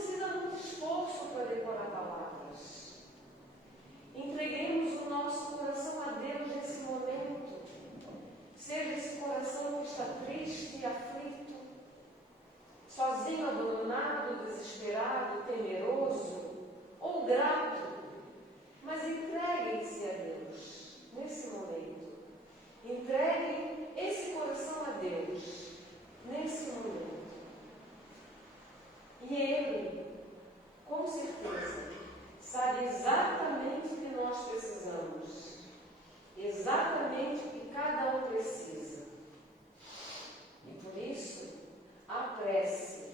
precisa muito esforço para decorar palavras. Entreguemos o nosso coração a Deus nesse momento. Seja esse coração que está triste e aflito, sozinho, abandonado, desesperado, temeroso ou grato, mas entreguem-se a Deus nesse momento. Entreguem esse coração a Deus nesse momento. E Ele, com certeza, sabe exatamente o que nós precisamos, exatamente o que cada um precisa. E por isso, a prece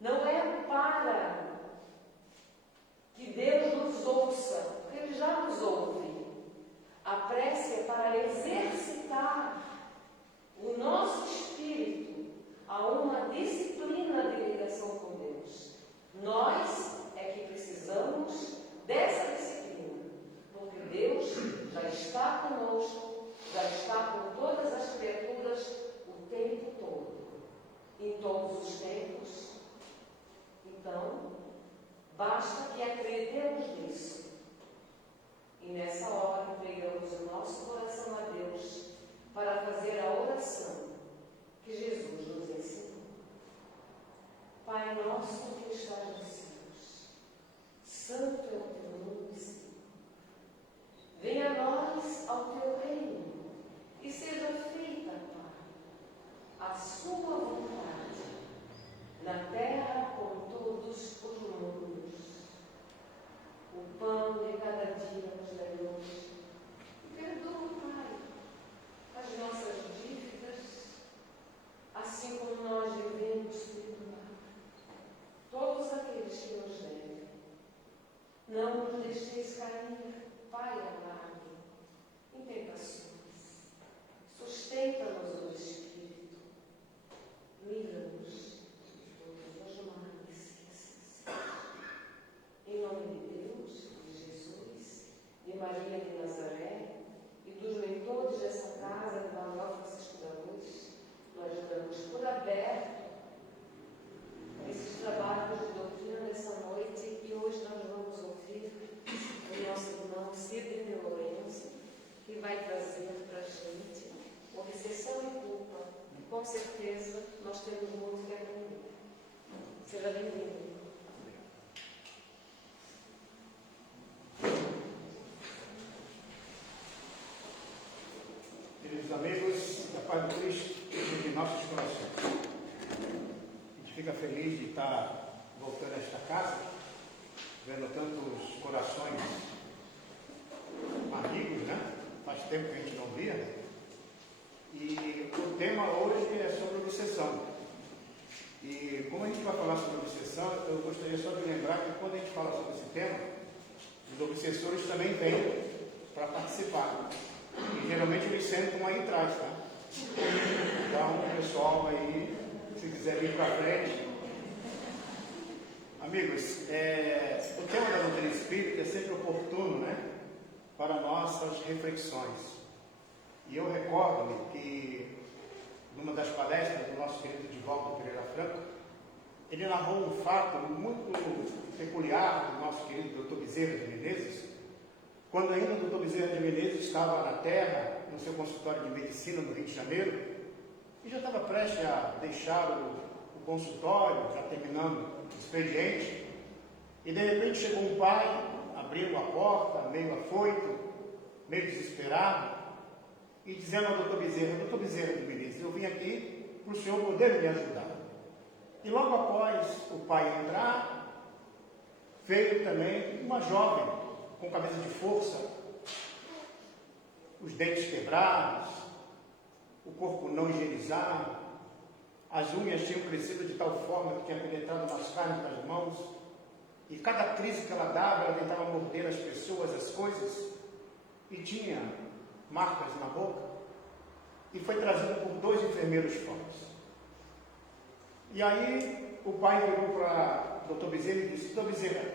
não é para que Deus nos ouça, porque Ele já nos ouve. A prece é para exercitar o nosso espírito a uma disciplina de ligação com Deus. Nós é que precisamos dessa disciplina, porque Deus já está conosco, já está com todas as criaturas o tempo todo, em todos os tempos. Então, basta que acreditemos nisso. E nessa hora entregamos o nosso coração a Deus para fazer a oração que Jesus nos ensinou. Pai nosso que estás nos céus, santo é o teu nome, Senhor. Venha a nós ao teu reino e seja feita, Pai, a sua vontade, na terra como todos os mundos. O pão de cada dia nos dai hoje. Perdoa, Pai, as nossas dívidas, assim como nós devemos perdoar todos aqueles que nos devem. Não nos deixeis cair, Pai amado, em tentações. Sustenta-nos no Espírito. Livra-nos de todos os males que assim sejam. Em nome de Deus, de Jesus, de Maria de Nazaré e dos mentores dessa casa, de Manuel Francisco da Luz, nós damos por aberto esses trabalhos de doutrina nessa noite e hoje nós vamos ouvir o nosso irmão Cid de Lourenço, que vai trazer para a gente obsessão e culpa. Com certeza nós temos muito que aprender. Seja bem-vindo. Queridos amigos, da paz de Cristo em nossos corações. A gente fica feliz de estar voltando a esta casa, vendo tantos corações amigos, né? Faz tempo que a gente não via. E o tema hoje é sobre obsessão. E como a gente vai falar sobre obsessão, eu gostaria só de lembrar que quando a gente fala sobre esse tema, os obsessores também vêm para participar. E geralmente eles sentam aí atrás, tá? Então o pessoal aí, se quiser vir para frente. Amigos, o tema da doutrina espírita é sempre oportuno, né? Para nossas reflexões. E eu recordo-me que, numa das palestras do nosso querido Divaldo Pereira Franco, ele narrou um fato muito peculiar do nosso querido Dr. Bezerra de Menezes, quando ainda o Dr. Bezerra de Menezes estava na Terra, no seu consultório de medicina no Rio de Janeiro, e já estava prestes a deixar o consultório, já terminando o expediente, e de repente chegou um pai, abriu a porta, meio afoito, meio desesperado, e dizendo ao Dr. Bezerra de Menezes, eu vim aqui para o senhor poder me ajudar. E logo após o pai entrar, veio também uma jovem, com camisa de força, os dentes quebrados, o corpo não higienizado, as unhas tinham crescido de tal forma que tinha penetrado nas carnes das mãos, e cada crise que ela dava, ela tentava morder as pessoas, as coisas, e tinha marcas na boca, e foi trazida por 2 enfermeiros fortes. E aí o pai virou para o Dr. Bezerra e disse, Dr. Bezerra,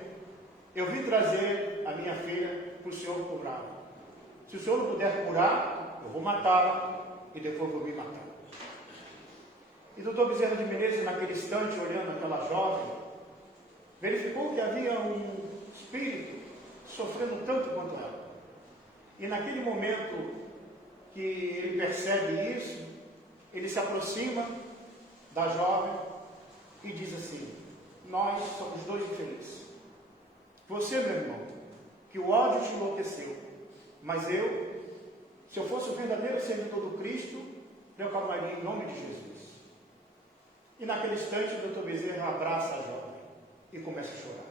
eu vim trazer a minha filha para o senhor curar. Se o senhor não puder curar, eu vou matá-la e depois vou me matar. E o Dr. Bezerra de Menezes, naquele instante, olhando aquela jovem, verificou que havia um espírito sofrendo tanto quanto ela. E naquele momento que ele percebe isso, ele se aproxima da jovem e diz assim: nós somos dois infelizes. Você, meu irmão, que o ódio te enlouqueceu, mas eu, se eu fosse o verdadeiro servidor do Cristo, eu calmaria em nome de Jesus. E naquele instante o doutor Bezerra abraça a jovem e começa a chorar.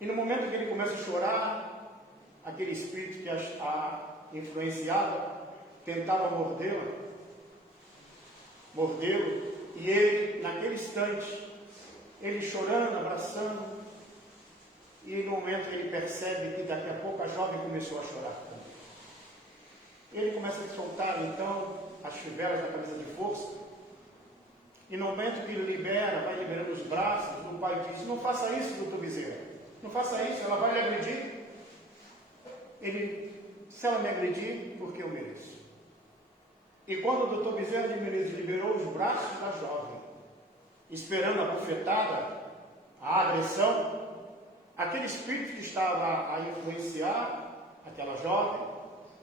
E no momento que ele começa a chorar, aquele espírito que a influenciava tentava mordê-lo, e ele, naquele instante, ele chorando, abraçando, e no momento ele percebe que daqui a pouco a jovem começou a chorar também. Ele começa a soltar então as fivelas da camisa de força, e no momento que ele libera, vai liberando os braços, o pai diz: não faça isso, doutor Bezerra, não faça isso, ela vai lhe agredir. Ele: se ela me agredir, porque eu mereço. E quando o doutor Bezerra de Menezes liberou os braços da jovem, esperando a bufetada, a agressão, aquele espírito que estava a influenciar aquela jovem,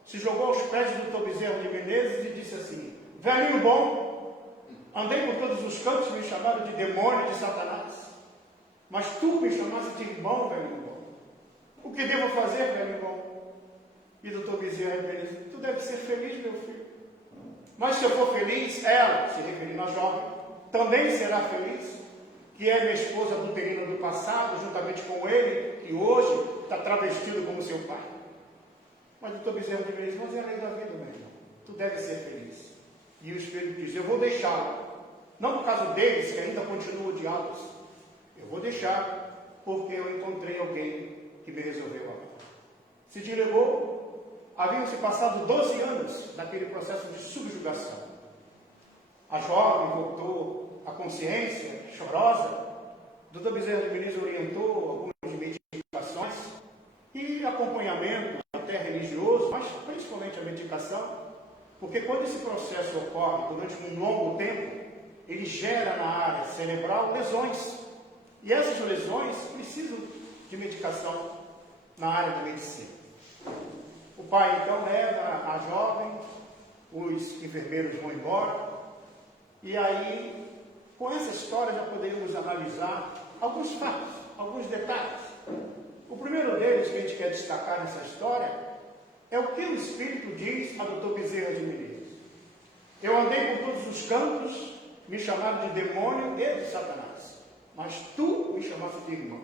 se jogou aos pés do doutor Bezerra de Menezes e disse assim: velhinho bom, andei por todos os cantos, me chamaram de demônio, de Satanás, mas tu me chamaste de irmão, velhinho bom. O que devo fazer, velhinho bom? E o doutor Bezerra de Menezes: tu deve ser feliz, meu filho. Mas se eu for feliz, ela, se referindo à jovem, também será feliz, que é minha esposa adulterina do passado, juntamente com ele, que hoje está travestido como seu pai. Mas o doutor Bezerra de Menezes: mas é a lei da vida, meu irmão, tu deve ser feliz. E o Espírito diz: eu vou deixá-lo, não por causa deles, que ainda continuam odiá-los, eu vou deixar porque eu encontrei alguém que me resolveu amar. Se desligou. Haviam se passado 12 anos naquele processo de subjugação. A jovem voltou à consciência, chorosa. O doutor Bezerra de Menezes orientou algumas medicações e acompanhamento até religioso, mas principalmente a medicação, porque quando esse processo ocorre durante um longo tempo, ele gera na área cerebral lesões. E essas lesões precisam de medicação na área da medicina. O pai então leva a jovem, os enfermeiros vão embora, e aí, com essa história, já poderíamos analisar alguns fatos, alguns detalhes. O primeiro deles que a gente quer destacar nessa história é o que o Espírito diz a doutor Bezerra de Menezes: eu andei por todos os cantos, me chamaram de demônio e de Satanás, mas tu me chamaste de irmão.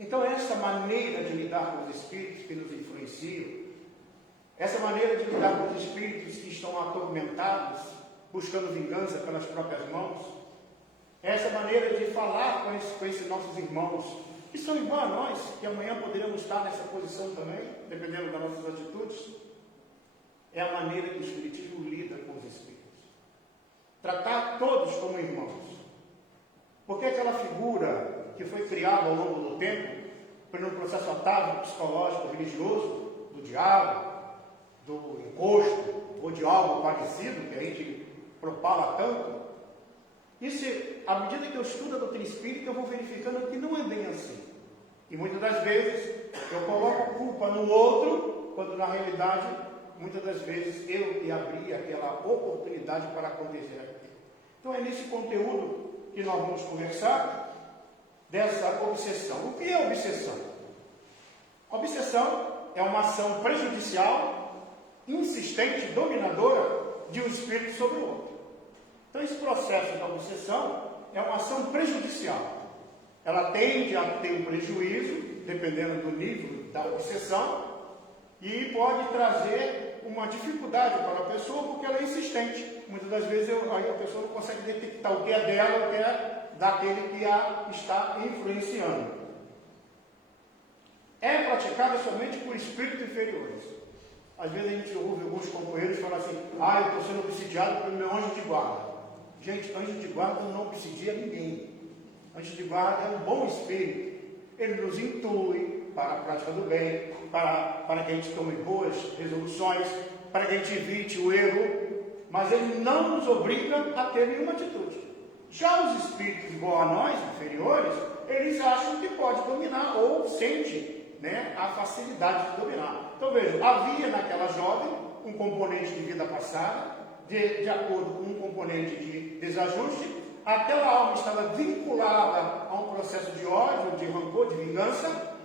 Então, essa maneira de lidar com os espíritos que nos influenciam, essa maneira de lidar com os espíritos que estão atormentados, buscando vingança pelas próprias mãos, essa maneira de falar com esses nossos irmãos, que são igual a nós, que amanhã poderemos estar nessa posição também, dependendo das nossas atitudes, é a maneira que o Espiritismo lida com os espíritos. Tratar todos como irmãos. Porque aquela figura que foi criada ao longo do tempo, pelo processo atávico, psicológico, religioso, do diabo, do encosto, ou de algo parecido, que a gente propala tanto, isso, à medida que eu estudo a doutrina espírita, eu vou verificando que não é bem assim. E muitas das vezes, eu coloco culpa no outro, quando na realidade, muitas das vezes, eu que abri aquela oportunidade para acontecer aquilo. Então é nesse conteúdo que nós vamos conversar, dessa obsessão. O que é obsessão? Obsessão é uma ação prejudicial, insistente, dominadora de um espírito sobre o outro. Então, esse processo da obsessão é uma ação prejudicial. Ela tende a ter um prejuízo, dependendo do nível da obsessão, e pode trazer uma dificuldade para a pessoa, porque ela é insistente. Muitas das vezes aí a pessoa não consegue detectar o que é dela, o que é daquele que a está influenciando. É praticada somente por espíritos inferiores. Às vezes a gente ouve alguns companheiros falar assim: eu estou sendo obsidiado pelo meu anjo de guarda. Gente, anjo de guarda não obsidia ninguém. Anjo de guarda é um bom espírito. Ele nos intui para a prática do bem, para que a gente tome boas resoluções, para que a gente evite o erro, mas ele não nos obriga a ter nenhuma atitude. Já os espíritos igual a nós, inferiores, eles acham que pode dominar ou sente, né, a facilidade de dominar. Então veja, havia naquela jovem um componente de vida passada, de acordo com um componente de desajuste. Aquela alma estava vinculada a um processo de ódio, de rancor, de vingança.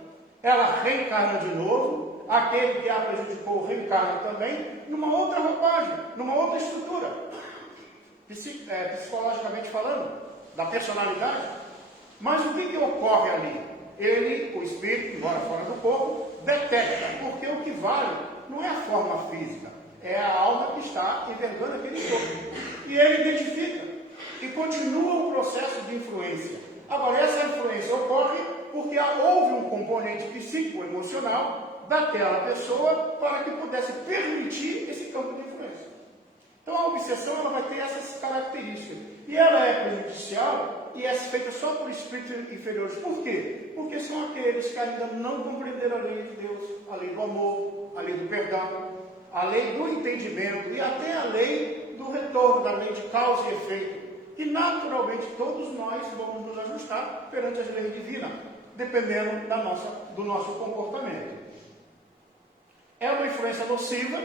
Ela reencarna de novo. Aquele que a prejudicou reencarna também numa outra roupagem, numa outra estrutura, psicologicamente falando, da personalidade. Mas o que ocorre ali? Ele, o espírito, embora fora do corpo, detecta, porque o que vale não é a forma física, é a alma que está envergando aquele corpo. E ele identifica e continua o processo de influência. Agora, essa influência ocorre porque houve um componente psíquico-emocional daquela pessoa para que pudesse permitir esse campo de influência. Então, a obsessão ela vai ter essas características. E ela é prejudicial e é feita só por espíritos inferiores. Por quê? Porque são aqueles que ainda não compreenderam a lei de Deus, a lei do amor, a lei do perdão, a lei do entendimento e até a lei do retorno, da lei de causa e efeito. E naturalmente todos nós vamos nos ajustar perante as leis divinas, dependendo do nosso comportamento. É uma influência nociva,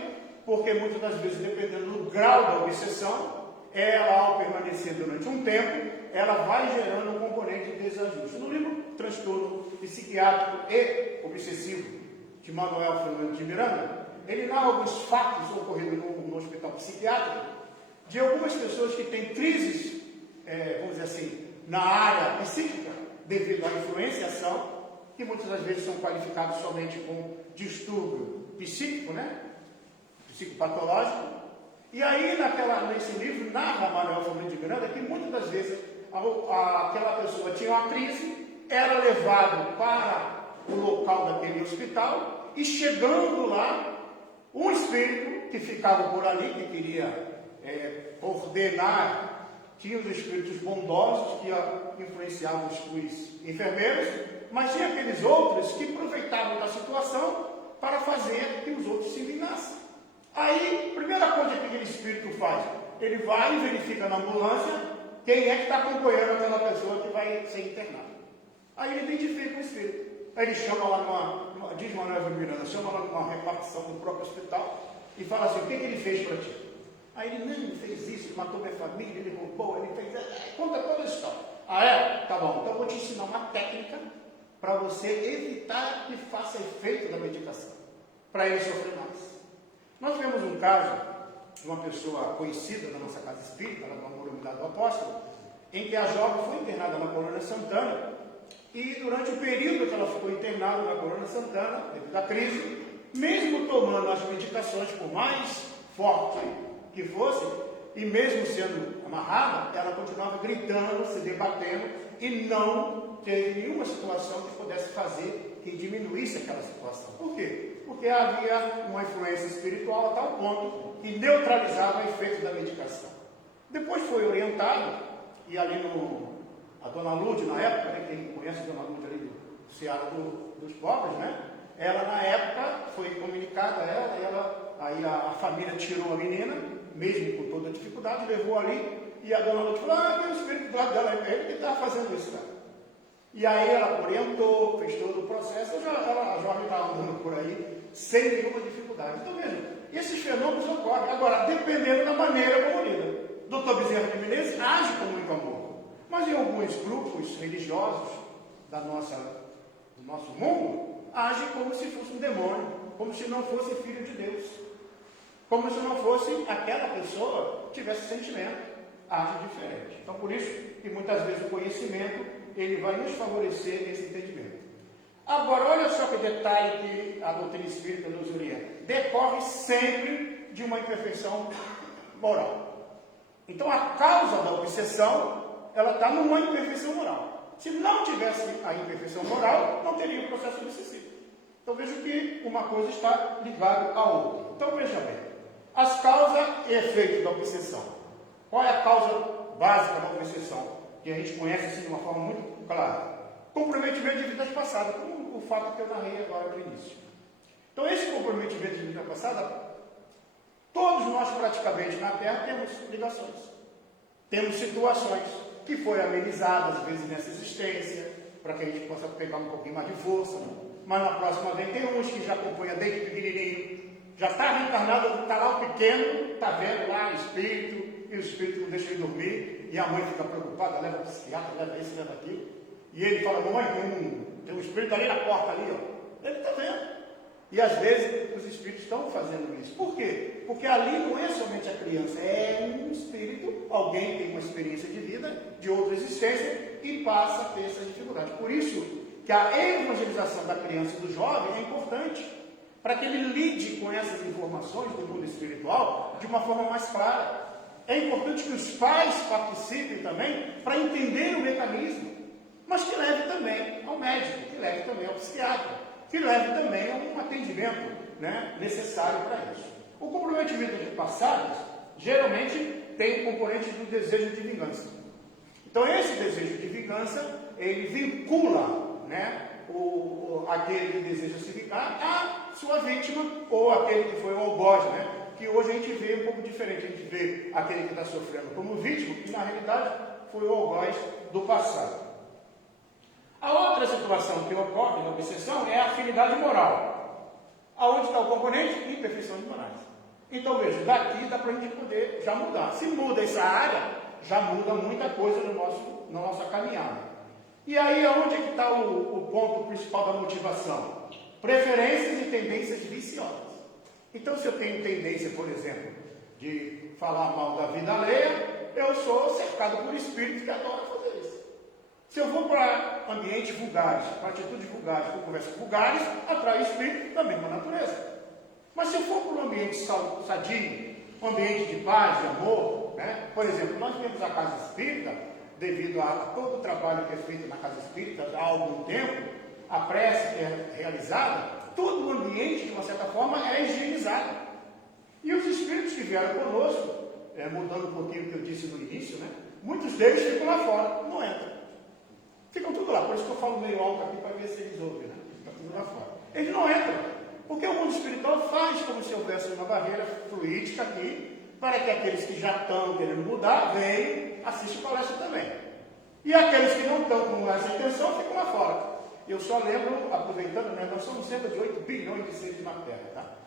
porque muitas das vezes, dependendo do grau da obsessão, ela, ao permanecer durante um tempo, ela vai gerando um componente de desajuste. No livro Transtorno Psiquiátrico e Obsessivo, de Manuel Filomeno de Miranda, ele narra alguns fatos ocorridos no hospital psiquiátrico, de algumas pessoas que têm crises, vamos dizer assim, na área psíquica, devido à influenciação, que muitas das vezes são qualificados somente com distúrbio psíquico, né? Psicopatológico. E aí, nesse livro, narra Manuel Filomeno de Miranda que muitas das vezes aquela pessoa tinha uma crise, era levado para o local daquele hospital e chegando lá, um espírito que ficava por ali, que queria ordenar, tinha os espíritos bondosos que influenciavam os enfermeiros, mas tinha aqueles outros que aproveitavam da situação para fazer que os outros se vingassem. Aí, primeira coisa que aquele espírito faz, ele vai e verifica na ambulância quem é que está acompanhando aquela pessoa que vai ser internada. Aí ele identifica o espírito. Aí ele chama lá diz Manuel Miranda, chama lá numa repartição do próprio hospital e fala assim, o que ele fez para ti? Aí ele, não, ele fez isso, ele matou minha família, ele roubou, ele fez... conta toda a história. Ah, é? Tá bom, então eu vou te ensinar uma técnica para você evitar que faça efeito da medicação, para ele sofrer mais. Nós tivemos um caso de uma pessoa conhecida da nossa casa espírita, lá da Comunidade do Apóstolo, em que a jovem foi internada na Colônia Santana, e durante o período que ela ficou internada na Colônia Santana, devido à crise, mesmo tomando as medicações, por mais forte que fosse, e mesmo sendo amarrada, ela continuava gritando, se debatendo, e não teve nenhuma situação que pudesse fazer que diminuísse aquela situação. Por quê? Porque havia uma influência espiritual a tal ponto que neutralizava o efeito da medicação. Depois foi orientado, e ali a Dona Lúcia, na época, né, quem conhece a Dona Lúcia ali do Ceará dos Pobres, né? Ela, na época, foi comunicada a ela, aí a família tirou a menina, mesmo com toda a dificuldade, levou ali, e a Dona Lúcia falou, tem um espírito do lado dela, ele que está fazendo isso, cara. E aí ela orientou, fez todo o processo, a jovem estava andando por aí, sem nenhuma dificuldade. Então, veja, esses fenômenos ocorrem. Agora, dependendo da maneira como lida. Dr. Bezerra de Menezes age com muito amor. Mas em alguns grupos religiosos do nosso mundo, age como se fosse um demônio, como se não fosse filho de Deus. Como se não fosse aquela pessoa que tivesse sentimento, age diferente. Então, por isso que muitas vezes o conhecimento ele vai nos favorecer nesse entendimento. Agora, olha só que detalhe que a doutrina espírita nos orienta. Decorre sempre de uma imperfeição moral. Então, a causa da obsessão, ela está numa imperfeição moral. Se não tivesse a imperfeição moral, não teria o processo obsessivo. Então, veja que uma coisa está ligada à outra. Então, veja bem. As causas e efeitos da obsessão. Qual é a causa básica da obsessão? Que a gente conhece assim de uma forma muito clara. Comprometimento de vidas passadas, como o fato que eu narrei agora no início. Então, esse comprometimento de vida passada, todos nós praticamente na Terra temos ligações, temos situações que foi amenizada, às vezes, nessa existência, para que a gente possa pegar um pouquinho mais de força. Mas na próxima vez tem uns que já acompanham desde pequenininho, já está reencarnado, está lá o pequeno, está vendo lá o espírito, e o espírito não deixa ele dormir, e a mãe fica preocupada, leva o psiquiatra, leva isso, leva aquilo, e ele fala, mamãe, tem um espírito ali na porta ali, ó. Ele está vendo. E às vezes os espíritos estão fazendo isso. Por quê? Porque ali não é somente a criança, é um espírito, alguém tem uma experiência de vida, de outra existência, e passa a ter essa dificuldade. Por isso que a evangelização da criança e do jovem é importante, para que ele lide com essas informações do mundo espiritual de uma forma mais clara. É importante que os pais participem também para entender o mecanismo, mas que leve também ao médico, que leve também ao psiquiatra, que leve também a um atendimento, né, necessário para isso. O comprometimento de passados geralmente tem o componente do desejo de vingança. Então esse desejo de vingança, ele vincula, né, aquele que deseja se vingar a sua vítima, ou aquele que foi o algoz, né, que hoje a gente vê um pouco diferente. A gente vê aquele que está sofrendo como vítima, que na realidade foi o algoz do passado. A outra situação que ocorre na obsessão é a afinidade moral. Aonde está o componente? Imperfeições morais. Então, veja, daqui dá para a gente poder já mudar. Se muda essa área, já muda muita coisa na nossa caminhada. E aí, aonde é que está o ponto principal da motivação? Preferências e tendências viciosas. Então, se eu tenho tendência, por exemplo, de falar mal da vida alheia, eu sou cercado por espíritos que adoram fazer isso. Se eu vou para ambientes vulgares, para atitudes vulgares, para conversas vulgares, atrai espírito da mesma natureza. Mas se eu for para um ambiente sadio, um ambiente de paz, de amor, né? Por exemplo, nós temos a Casa Espírita, devido a todo o trabalho que é feito na Casa Espírita há algum tempo, a prece que é realizada, todo o ambiente, de uma certa forma, é higienizado. E os espíritos que vieram conosco, mudando um pouquinho o que eu disse no início, né? Muitos deles ficam lá fora, não entram. Ficam tudo lá, por isso que eu falo meio alto aqui para ver se eles ouvem, né? Fica tudo lá fora. Eles não entram, porque o mundo espiritual faz como se houvesse uma barreira fluídica aqui, para que aqueles que já estão querendo mudar, venham, assistam palestra também. E aqueles que não estão com essa intenção, ficam lá fora. Eu só lembro, aproveitando, né, nós somos cerca de 8 bilhões de seres na Terra,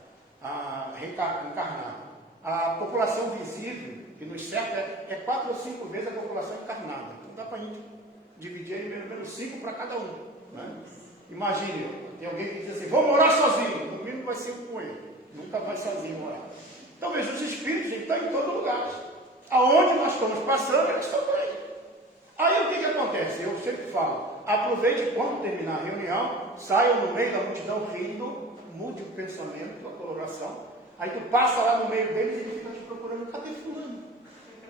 tá? Encarnado. A população visível, que nos cerca, é 4 ou 5 vezes a população encarnada. Não dá para a gente dividir aí pelo menos 5 para cada um. Né? Imagine, tem alguém que diz assim, vou morar sozinho. No mínimo vai ser um coelho. Nunca vai sozinho morar. Então veja, os espíritos estão em todo lugar. Aonde nós estamos passando, eles estão por aí. Aí o que acontece? Eu sempre falo, aproveite quando terminar a reunião, saia no meio da multidão rindo, mude o pensamento, a coloração. Aí tu passa lá no meio deles e ele fica te procurando, cadê fulano?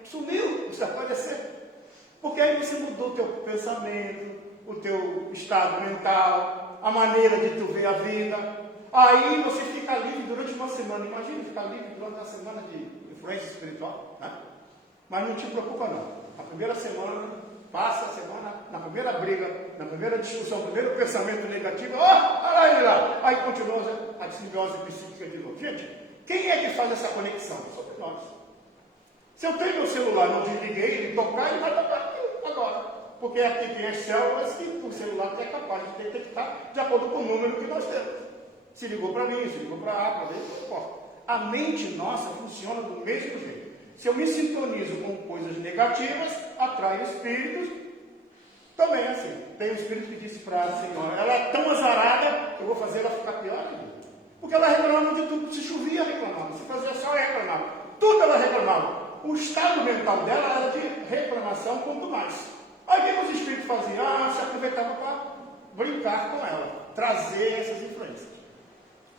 Sumiu, está aparecendo. Porque aí você mudou o teu pensamento, o teu estado mental, a maneira de tu ver a vida. Aí você fica livre durante uma semana. Imagina ficar livre durante uma semana de influência espiritual. Né? Mas não te preocupa não. A primeira semana, passa a semana, na primeira briga, na primeira discussão, no primeiro pensamento negativo, olha ele lá. Aí continua a simbiose psíquica de novo. Gente, quem é que faz essa conexão? Somos nós. Se eu tenho meu celular, não desliguei, ele tocar, ele vai tocar aqui agora. Porque aqui tem as células que o celular é capaz de detectar de acordo com o número que nós temos. Se ligou para mim, se ligou para A, para B, não importa. A mente nossa funciona do mesmo jeito. Se eu me sintonizo com coisas negativas, atraio espíritos, também é assim. Tem um espírito que disse para a senhora, ela é tão azarada que eu vou fazer ela ficar pior ainda. Porque ela reclamava de tudo, se chovia, reclamava, se fazia sol, reclamava. Tudo ela reclamava. O estado mental dela era de reclamação, quanto mais. Aí o que os espíritos faziam? Se aproveitava para brincar com ela, trazer essas influências.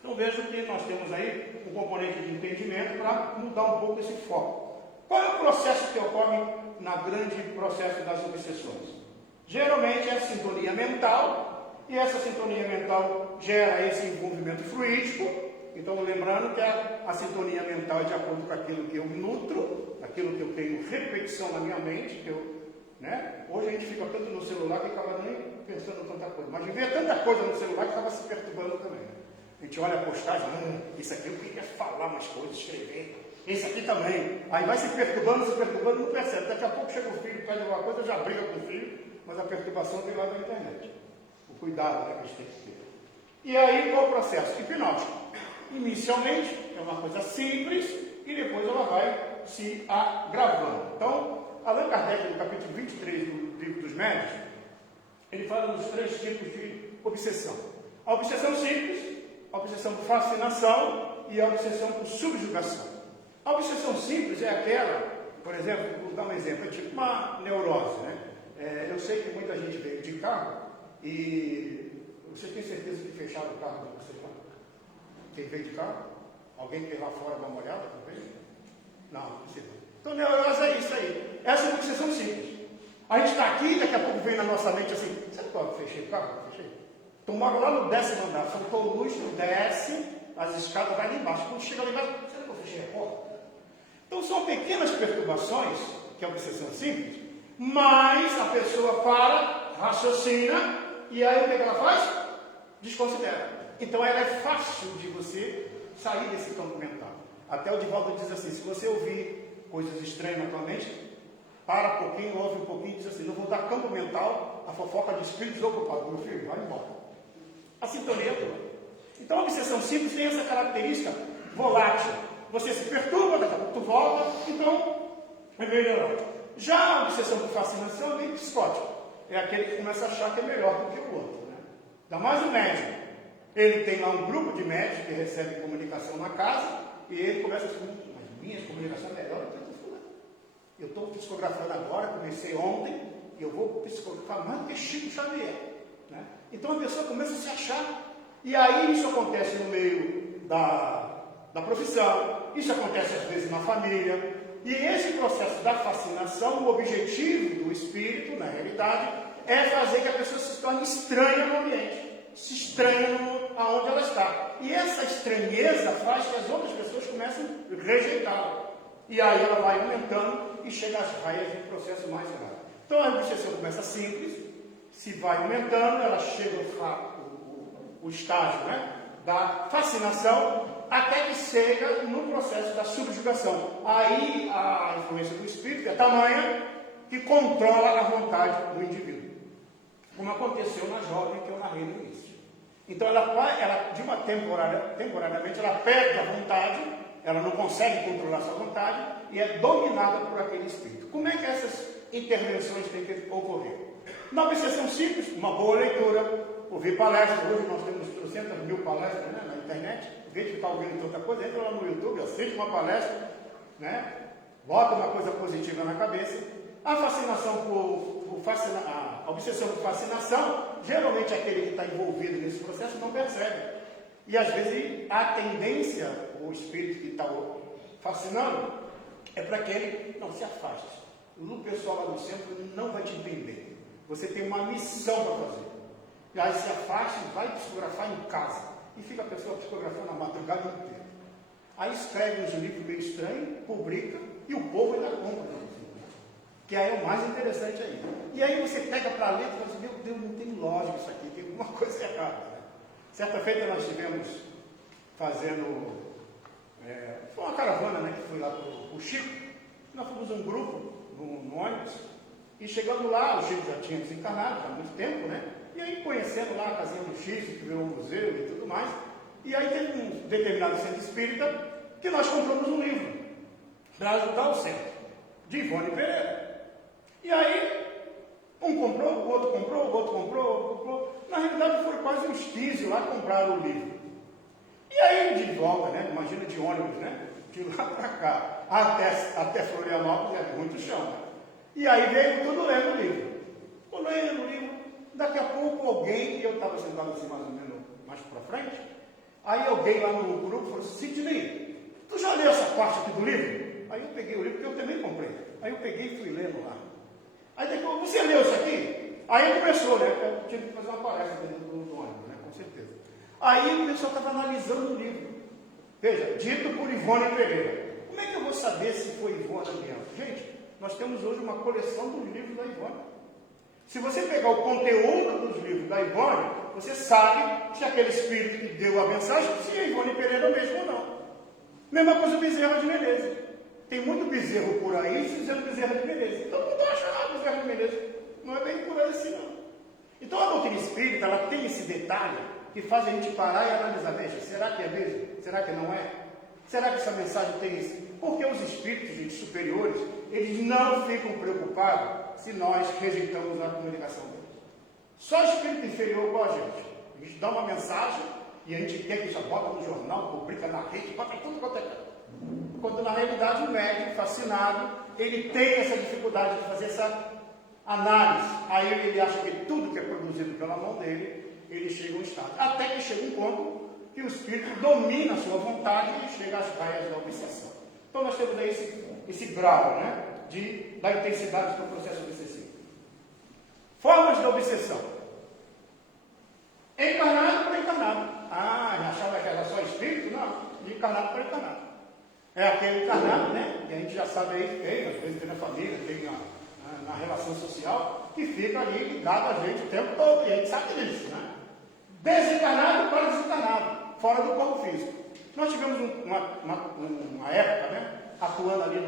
Então vejam que nós temos aí um componente de entendimento para mudar um pouco esse foco. Qual é o processo que ocorre na grande processo das obsessões? Geralmente é a sintonia mental, e essa sintonia mental gera esse envolvimento fluídico. Então, lembrando que a sintonia mental é de acordo com aquilo que eu nutro, aquilo que eu tenho repetição na minha mente, que eu, né? Hoje a gente fica tanto no celular que acaba nem pensando tanta coisa, mas vê tanta coisa no celular que acaba se perturbando também. Né? A gente olha a postagem, isso aqui eu queria falar umas coisas, escrever. Esse aqui também. Aí vai se perturbando, não percebe. Daqui a pouco chega o filho, pede alguma coisa, já briga com o filho, mas a perturbação vem lá da internet. O cuidado que a gente tem que ter. E aí, qual o processo? Hipnótico. Inicialmente, é uma coisa simples, e depois ela vai se agravando. Então, Allan Kardec, no capítulo 23 do Livro dos Médiuns, ele fala dos 3 tipos de obsessão. A obsessão simples, a obsessão por fascinação e a obsessão por subjugação. A obsessão simples é aquela, por exemplo, vou dar um exemplo, é tipo uma neurose, né? Eu sei que muita gente veio de carro e você tem certeza que fecharam o carro de vocês lá? Quem veio de carro? Alguém que lá fora dá uma olhada também? Não, não sei. Então, neurose é isso aí. Essa é uma obsessão simples. A gente está aqui, daqui a pouco vem na nossa mente assim, sabe qual que fechei o carro? Fechei. Tu mora lá no 10º andar, faltou luz, desce, as escadas vai lá embaixo. Quando chega lá embaixo, será que eu fechei a porta? Então são pequenas perturbações, que é a obsessão simples, mas a pessoa para, raciocina, e aí o que ela faz? Desconsidera. Então ela é fácil de você sair desse campo mental. Até o Divaldo diz assim, se você ouvir coisas estranhas na tua mente, para um pouquinho, ouve um pouquinho e diz assim, não vou dar campo mental a fofoca de espíritos ocupados. Meu filho, vai embora. A sintonia é tua. Então a obsessão simples tem essa característica volátil. Você se perturba, daqui a pouco tu volta, então é melhor. Já a obsessão por fascinação é meio psicótica. É aquele que começa a achar que é melhor do que o outro. Né? Ainda mais o médium. Ele tem lá um grupo de médicos que recebe comunicação na casa e ele começa a dizer, mas minha comunicação é melhor do que a do fulano. Eu estou psicografando agora, comecei ontem, e eu vou psicografar mais do que Chico Xavier. Né? Então a pessoa começa a se achar. E aí isso acontece no meio da profissão, isso acontece às vezes na família. E esse processo da fascinação, o objetivo do espírito, na realidade, é fazer que a pessoa se torne estranha no ambiente, se estranha aonde ela está. E essa estranheza faz que as outras pessoas comecem a rejeitá-la. E aí ela vai aumentando e chega às raias de um processo mais grave. Então a obsessão começa simples, se vai aumentando, ela chega o estágio, né, da fascinação, até que chega no processo da subjugação. Aí a influência do espírito é tamanha que controla a vontade do indivíduo. Como aconteceu na jovem que eu narrei no início. Então ela de uma temporariamente, ela perde a vontade, ela não consegue controlar sua vontade e é dominada por aquele espírito. Como é que essas intervenções têm que ocorrer? Na obsessão simples, uma boa leitura, ouvir palestras. Hoje nós temos 300.000 palestras, né, na internet. Em vez de ficar ouvindo outra coisa, entra lá no YouTube, assiste uma palestra, né, bota uma coisa positiva na cabeça. A fascinação a obsessão por fascinação, geralmente aquele que está envolvido nesse processo não percebe. E às vezes a tendência, o espírito que está fascinando, é para que ele não se afaste. O pessoal lá no centro não vai te entender. Você tem uma missão para fazer. E aí se afaste e vai psicografar em casa. E fica a pessoa psicografando a madrugada inteira. Aí escreve uns livros meio estranhos, publica, e o povo ainda compra. Que aí é o mais interessante ainda. E aí você pega para ler e fala assim, meu Deus, não tem lógica isso aqui, tem alguma coisa errada. Né? Certa feita nós estivemos fazendo, foi uma caravana, né, que foi lá para o Chico. Nós fomos um grupo no ônibus, e chegando lá, o Chico já tinha desencarnado há muito tempo, né? E aí conhecendo lá a casinha do Chico, que virou um museu e tudo mais. E aí teve um determinado centro espírita que nós compramos um livro para ajudar o centro, de Ivone Pereira. E aí, um comprou, o outro comprou, o outro comprou, o outro comprou. Na realidade, foram quase uns 15 lá comprar o livro. E aí, de volta, né? Imagina de ônibus, né? De lá para cá, até Florianópolis, é muito chão. Né? E aí veio tudo lendo o livro. Lendo o livro. Daqui a pouco alguém, eu estava sentado assim mais ou menos mais para frente, aí alguém lá no grupo falou assim, Sidney, tu já leu essa parte aqui do livro? Aí eu peguei o livro, porque eu também comprei. Aí eu peguei e fui lendo lá. Aí depois, você leu isso aqui? Aí ele começou, né? Eu tive que fazer uma palestra dentro do ônibus, né? Com certeza. Aí o pessoal estava analisando o livro. Veja, dito por Ivone Pereira. Como é que eu vou saber se foi Ivone mesmo? Gente, nós temos hoje uma coleção dos livros da Ivone. Se você pegar o conteúdo dos livros da Ivone, você sabe se aquele espírito que deu a mensagem, se é Ivone Pereira mesmo ou não. Mesma coisa o Bezerra de Menezes. Tem muito bezerro por aí se dizendo Bezerra de Menezes. Então não acha Bezerra de Menezes. Não é bem por aí assim, não. Então a doutrina espírita, ela tem esse detalhe que faz a gente parar e analisar. Veja, será que é mesmo? Será que não é? Será que essa mensagem tem isso? Porque os espíritos, gente, superiores, eles não ficam preocupados se nós rejeitamos a comunicação deles. Só o espírito inferior igual a gente. A gente dá uma mensagem e a gente quer que já bota no jornal, publica na rede, bota tudo quanto é canto. Quando na realidade o médium, fascinado, ele tem essa dificuldade de fazer essa análise. Aí ele acha que tudo que é produzido pela mão dele, ele chega a um estado. Até que chega um ponto que o espírito domina a sua vontade e chega às raias da obsessão. Então nós temos aí esse grau, né, da intensidade do processo obsessivo. Formas da obsessão. Encarnado para encarnado. Achava que era só espírito? Não, de encarnado para encarnado. É aquele encarnado, né, que a gente já sabe aí, tem, às vezes tem na família, tem na relação social, que fica ali ligado a gente o tempo todo, e a gente sabe disso, né? Desencarnado para desencarnado, fora do corpo físico. Nós tivemos uma época, né, atuando ali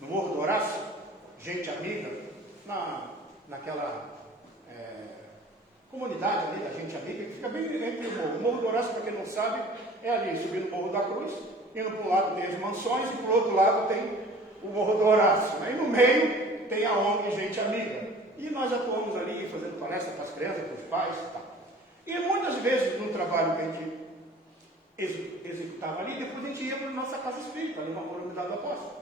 no Morro do Horácio, gente amiga, naquela comunidade ali da gente amiga, que fica bem entre o morro. O Morro do Horácio, para quem não sabe, é ali, subindo o Morro da Cruz, indo para um lado tem as mansões e para o outro lado tem o Morro do Horácio. Né? E no meio tem a ONG Gente Amiga. E nós atuamos ali, fazendo palestra para as crianças, para os pais e tal. E muitas vezes, no trabalho que a gente executava ali, depois a gente ia para a nossa casa espírita, ali numa comunidade do apóstolo.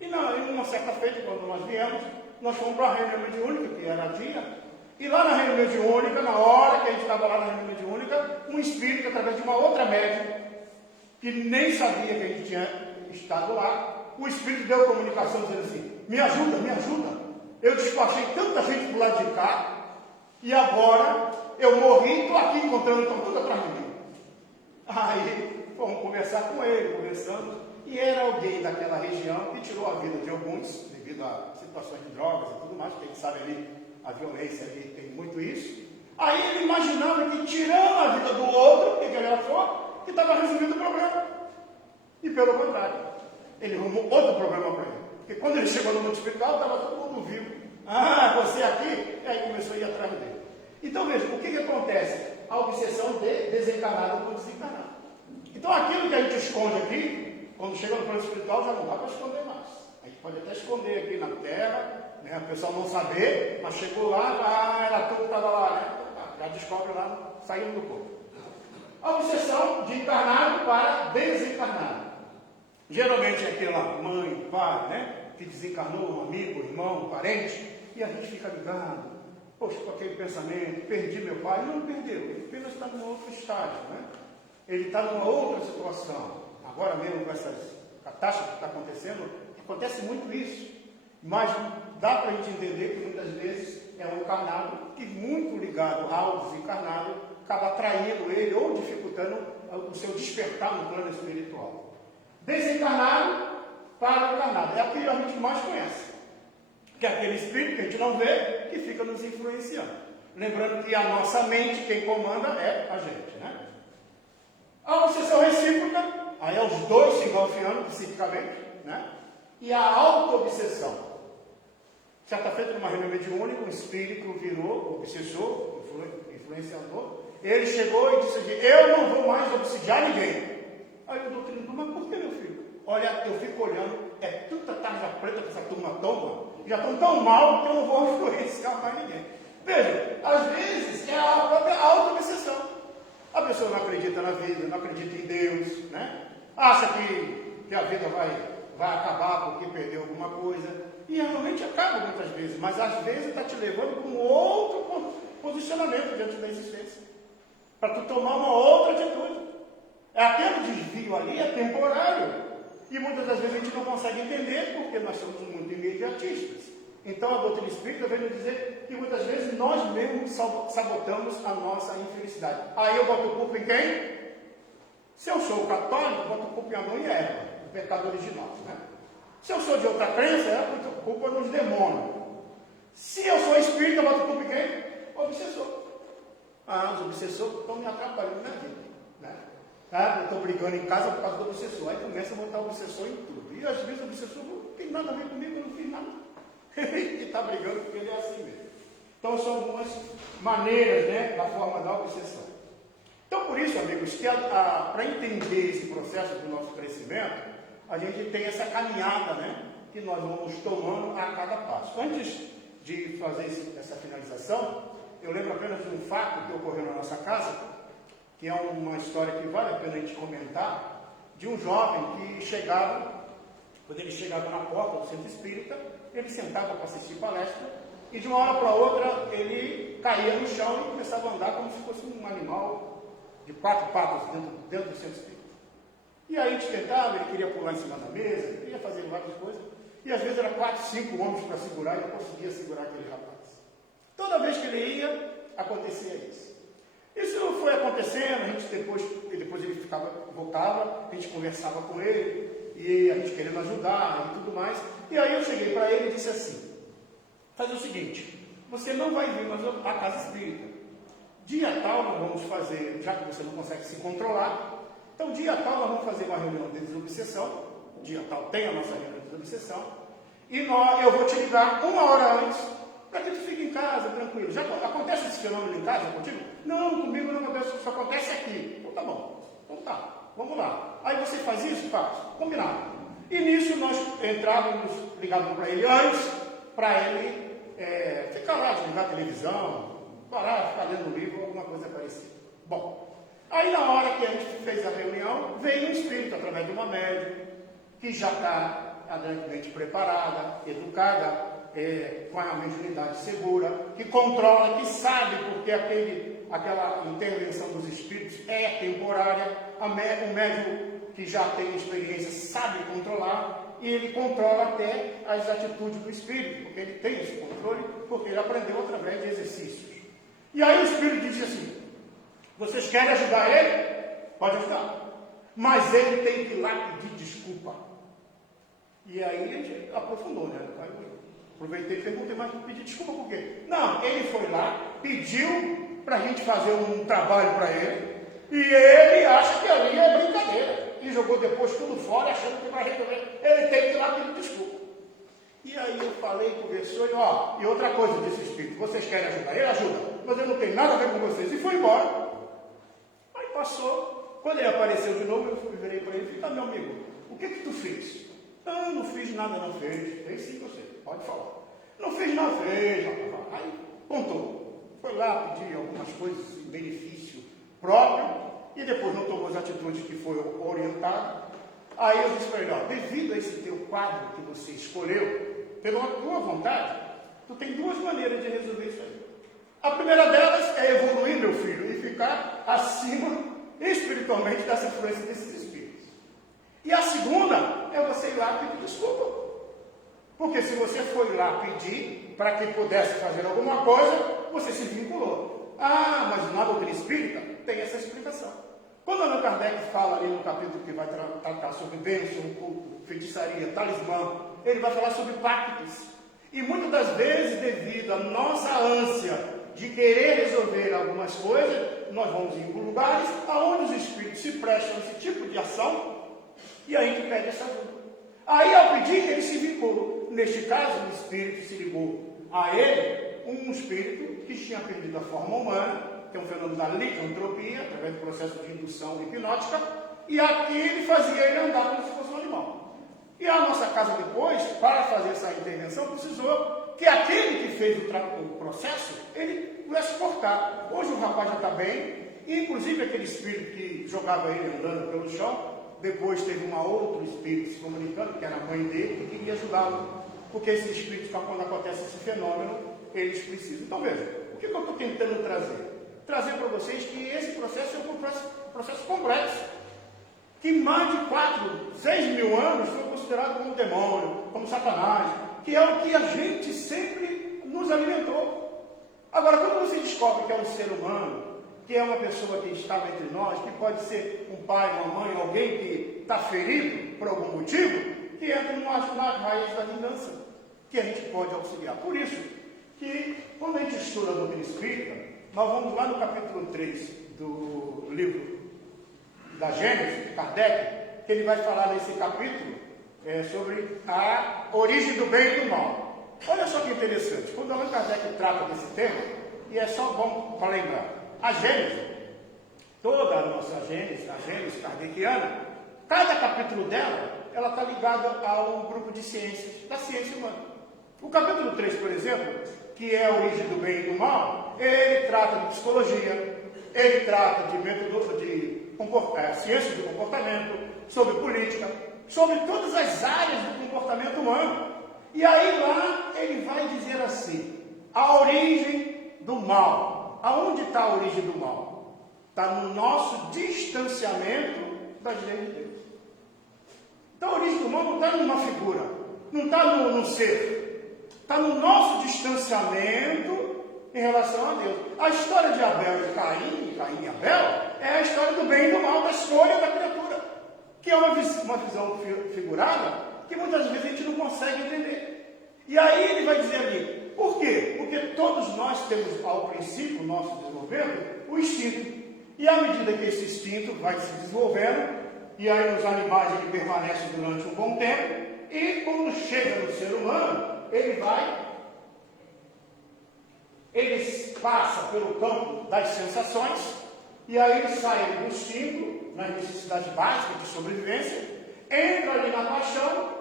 E numa certa feita, quando nós viemos, nós fomos para a reunião mediúnica, que era dia. E lá na reunião mediúnica, na hora que a gente estava lá na reunião mediúnica, um espírito, através de uma outra médium, que nem sabia que a gente tinha estado lá, o espírito deu comunicação dizendo assim: me ajuda, me ajuda. Eu despachei tanta gente do lado de cá, e agora eu morri e estou aqui encontrando, estão tudo atrás de mim. Aí fomos conversar com ele, conversamos, e era alguém daquela região que tirou a vida de alguns, devido a situações de drogas e tudo mais, que a gente sabe ali, a violência ali tem muito isso. Aí ele imaginava que tirando a vida do outro, que ele era for, que estava resolvendo o problema. E pelo contrário, ele arrumou outro problema para ele. Porque quando ele chegou no mundo espiritual, estava todo mundo vivo. Você aqui? E aí começou a ir atrás dele. Então veja, o que acontece? A obsessão de desencarnado por desencarnado. Então aquilo que a gente esconde aqui, quando chega no plano espiritual, já não dá para esconder mais. A gente pode até esconder aqui na terra, né, o pessoal não saber, mas chegou lá, era tudo que estava lá, né? Já descobre lá, saindo do corpo. A obsessão de encarnado para desencarnado. Geralmente é aquela mãe, pai, né, que desencarnou, um amigo, irmão, parente, e a gente fica ligado. Poxa, com aquele pensamento, perdi meu pai. Não perdeu, ele apenas está num outro estágio, né? Ele está numa outra situação. Agora mesmo com essas catástrofes que está acontecendo, acontece muito isso. Mas dá para a gente entender que muitas vezes é um encarnado que, muito ligado ao desencarnado, acaba atraindo ele ou dificultando o seu despertar no plano espiritual. Desencarnado para o encarnado. É aquilo que a gente mais conhece. Que é aquele espírito que a gente não vê, que fica nos influenciando. Lembrando que a nossa mente, quem comanda é a gente, né? A obsessão recíproca, aí é os dois se envolvendo psiquicamente, né? E a auto-obsessão. Certa feita, numa reunião mediúnica, um espírito virou obsessor, influenciador. Ele chegou e disse assim: eu não vou mais obsidiar ninguém. Aí o doutrino, mas por que, meu filho? Olha, eu fico olhando, é tanta tarja preta que essa turma toma, já estão tão mal que eu não vou influenciar mais ninguém. Veja, às vezes é a própria auto-obsessão. A pessoa não acredita na vida, não acredita em Deus, né? Acha que a vida vai acabar porque perdeu alguma coisa. E realmente acaba muitas vezes, mas às vezes está te levando para um outro posicionamento diante da existência. Para tu tomar uma outra atitude. É aquele desvio ali, é temporário. E muitas das vezes a gente não consegue entender porque nós somos muito imediatistas. Então a doutrina espírita vem nos dizer que muitas vezes nós mesmos sabotamos a nossa infelicidade. Aí eu boto culpa em quem? Se eu sou católico, boto culpa em Adão e Eva, o pecado original, né? Se eu sou de outra crença, eu boto culpa nos demônios. Se eu sou espírita, eu boto culpa em quem? O obsessor. Os obsessores estão me atrapalhando na vida, né? Ah, eu estou brigando em casa por causa do obsessor. Aí começa a botar o obsessor em tudo. E às vezes o obsessor não tem nada a ver comigo, eu não fiz nada. Ele está brigando porque ele é assim mesmo. Então são algumas maneiras, né, da forma da obsessão. Então por isso, amigos, que para entender esse processo do nosso crescimento, a gente tem essa caminhada, né, que nós vamos tomando a cada passo. Antes de fazer essa finalização, eu lembro apenas de um fato que ocorreu na nossa casa, que é uma história que vale a pena a gente comentar, de um jovem que chegava, quando ele chegava na porta do centro espírita, ele sentava para assistir palestra, e de uma hora para outra ele caía no chão e começava a andar como se fosse um animal de 4 patas dentro do centro espírita. E aí a gente tentava, ele queria pular em cima da mesa, ele queria fazer várias coisas, e às vezes era 4, 5 homens para segurar, e não conseguia segurar aquele rapaz. Toda vez que ele ia, acontecia isso. Isso foi acontecendo, a gente depois ele voltava, a gente conversava com ele, e a gente querendo ajudar e tudo mais. E aí eu cheguei para ele e disse assim: fazer o seguinte, você não vai vir mais à casa espírita. Dia tal nós vamos fazer, já que você não consegue se controlar, então dia tal nós vamos fazer uma reunião de desobsessão, dia tal tem a nossa reunião de desobsessão, e eu vou te ligar 1 hora antes, para que tu fique em casa, tranquilo. Já acontece esse fenômeno em casa contigo? Não, comigo não acontece, só acontece aqui. Então tá bom, então tá, vamos lá. Aí você faz isso? Faz, combinado. E nisso nós entrávamos, ligávamos para ele antes, para ele ficar lá, desligar a televisão, parar, ficar lendo um livro, alguma coisa parecida. Bom, aí na hora que a gente fez a reunião, veio um espírito através de uma médium, que já está adequadamente preparada, educada, com a mediunidade segura, que controla, que sabe porque aquela intervenção dos espíritos é temporária, o médium que já tem experiência sabe controlar, e ele controla até as atitudes do espírito, porque ele tem esse controle, porque ele aprendeu através de exercícios. E aí o espírito disse assim: vocês querem ajudar ele? Pode ajudar, mas ele tem que ir lá pedir desculpa. E aí a gente aprofundou, né? Aproveitei e perguntei, mas pedir desculpa por quê? Não, ele foi lá, pediu para a gente fazer um trabalho para ele, e ele acha que ali é brincadeira, e jogou depois tudo fora, achando que vai resolver. Ele tem que ir lá pedir desculpa. E aí eu falei, conversou, e outra coisa desse espírito, vocês querem ajudar? Ele ajuda, mas eu não tenho nada a ver com vocês, e foi embora. Aí passou, quando ele apareceu de novo, eu virei para ele e falei: meu amigo, o que tu fez? Ah, não fiz nada, não fez. Fez sim você, pode falar. Não fiz, não fez. Aí contou. Foi lá pedir algumas coisas em benefício próprio e depois não tomou as atitudes que foi orientado. Aí eu disse para ele: devido a esse teu quadro que você escolheu, pela tua vontade, tu tem 2 maneiras de resolver isso aí. A primeira delas é evoluir, meu filho, e ficar acima espiritualmente dessa influência desses espíritos. E a segunda é você ir lá pedir desculpa. Porque se você foi lá pedir para que pudesse fazer alguma coisa, você se vinculou. Ah, mas na doutrina espírita tem essa explicação. Quando Allan Kardec fala ali no capítulo que vai tratar sobre bênção, culto, feitiçaria, talismã, ele vai falar sobre pactos. E muitas das vezes, devido à nossa ânsia de querer resolver algumas coisas, nós vamos em lugares onde os espíritos se prestam a esse tipo de ação, e aí a gente pede essa ajuda. Aí, ao pedir, ele se vinculou. Neste caso, o espírito se ligou a ele, um espírito que tinha perdido a forma humana, que é um fenômeno da licantropia, através do processo de indução hipnótica, e aqui ele fazia ele andar como se fosse um animal. E a nossa casa depois, para fazer essa intervenção, precisou que aquele que fez o processo, ele pudesse cortar. Hoje o rapaz já está bem, e inclusive aquele espírito que jogava ele andando pelo chão, depois teve outro espírito se comunicando, que era a mãe dele, que queria ajudá-lo. Porque esses espíritos, quando acontece esse fenômeno, eles precisam. Então veja, o que eu estou tentando trazer? Trazer para vocês que esse processo é um processo complexo. Que mais de 4, 6 mil anos foi considerado como demônio, como Satanás, que é o que a gente sempre nos alimentou. Agora, quando você descobre que é um ser humano, que é uma pessoa que estava entre nós, que pode ser um pai, uma mãe, alguém que está ferido por algum motivo, que entra nas raízes da vingança, que a gente pode auxiliar. Por isso que, quando a gente estuda a doutrina espírita, nós vamos lá no capítulo 3 do livro da Gênesis, Kardec, que ele vai falar nesse capítulo sobre a origem do bem e do mal. Olha só que interessante, quando Allan Kardec trata desse tema, e é só bom para lembrar, a Gênesis, toda a nossa Gênesis, a Gênesis kardeciana, cada capítulo dela, ela está ligada a um grupo de ciências, da ciência humana. O capítulo 3, por exemplo, que é a origem do bem e do mal, ele trata de psicologia, ele trata de método de ciência do comportamento, sobre política, sobre todas as áreas do comportamento humano. E aí lá ele vai dizer assim, a origem do mal. Aonde está a origem do mal? Está no nosso distanciamento das leis de Deus. Então a origem do mal não está numa figura, não está no ser, está no nosso distanciamento em relação a Deus. A história de Abel e Caim e Abel, é a história do bem e do mal, da escolha da criatura, que é uma visão figurada que muitas vezes a gente não consegue entender. E aí ele vai dizer ali, por quê? Porque todos nós temos ao princípio, nosso desenvolvimento, o instinto. E à medida que esse instinto vai se desenvolvendo, e aí nos animais ele permanece durante um bom tempo, e quando chega no ser humano, ele passa pelo campo das sensações, e aí ele sai do instinto, nas necessidades básicas de sobrevivência, entra ali na paixão.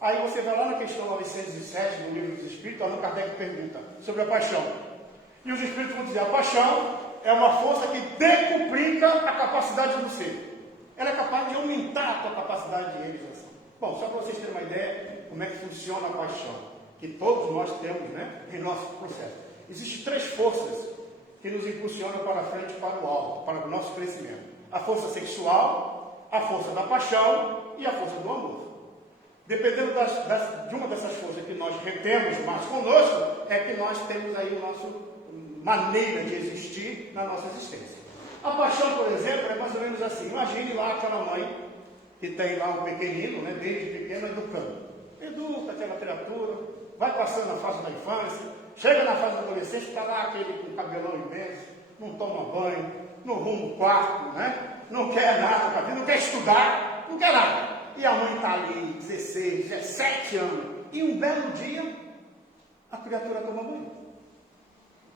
Aí você vai lá na questão 907 do Livro dos Espíritos, Allan Kardec pergunta sobre a paixão. E os Espíritos vão dizer, a paixão é uma força que decuplica a capacidade do ser. Ela é capaz de aumentar a tua capacidade de realização. Bom, só para vocês terem uma ideia como é que funciona a paixão, que todos nós temos, né, em nosso processo. Existem 3 forças que nos impulsionam para frente, para o alto, para o nosso crescimento. A força sexual, a força da paixão e a força do amor. Dependendo de uma dessas forças que nós retemos mais conosco, é que nós temos aí a nossa maneira de existir na nossa existência. A paixão, por exemplo, é mais ou menos assim. Imagine lá aquela mãe que tem lá um pequenino, né, desde pequeno, educando. Educa aquela criatura, vai passando a fase da infância, chega na fase da adolescência, está lá aquele com cabelão imenso, não toma banho, não arruma o quarto, né, não quer nada com a vida, não quer estudar, não quer nada. E a mãe está ali, 16, 17 anos, e um belo dia, a criatura toma banho,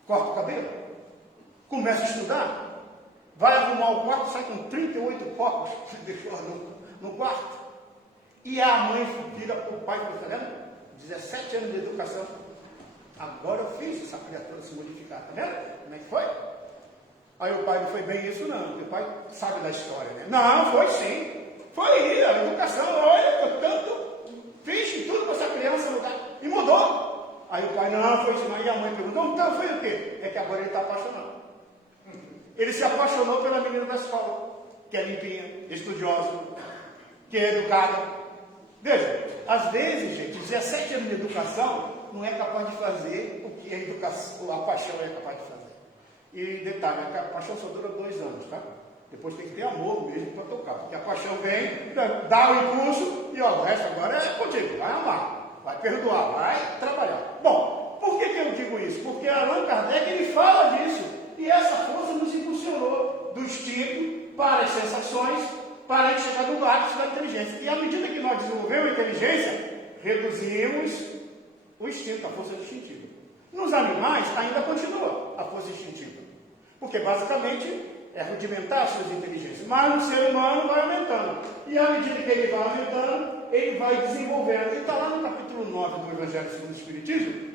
corta o cabelo, começa a estudar, vai arrumar o quarto, sai com 38 copos que deixou no quarto. E a mãe vira para o pai e fala, 17 anos de educação, agora eu fiz essa criatura se modificar, tá vendo? Como é que foi? Aí o pai, não foi bem isso não, porque o pai sabe da história, né? Não, foi sim. Foi a educação, olha, eu tanto fiz tudo para essa criança mudar. E mudou. Aí o pai, não, foi isso não. E a mãe perguntou, então foi o quê? É que agora ele está apaixonado. Ele se apaixonou pela menina da escola, que é limpinha, estudiosa, que é educada. Veja, às vezes, gente, 17 anos de educação não é capaz de fazer o que a educação, a paixão é capaz de fazer. E detalhe, a paixão só dura 2 anos, tá? Depois tem que ter amor mesmo para tocar. Porque a paixão vem, dá o impulso e ó, o resto agora é contigo. Vai amar, vai perdoar, vai trabalhar. Bom, por que eu digo isso? Porque Allan Kardec ele fala disso. E essa força nos impulsionou do instinto para as sensações, para a gente chegar no ápice da inteligência. E à medida que nós desenvolvemos a inteligência, reduzimos o instinto, a força instintiva. Nos animais ainda continua a força instintiva. Porque basicamente é rudimentar as suas inteligências, mas no ser humano vai aumentando. E à medida que ele vai aumentando, ele vai desenvolvendo. E está lá no capítulo 9 do Evangelho segundo o Espiritismo,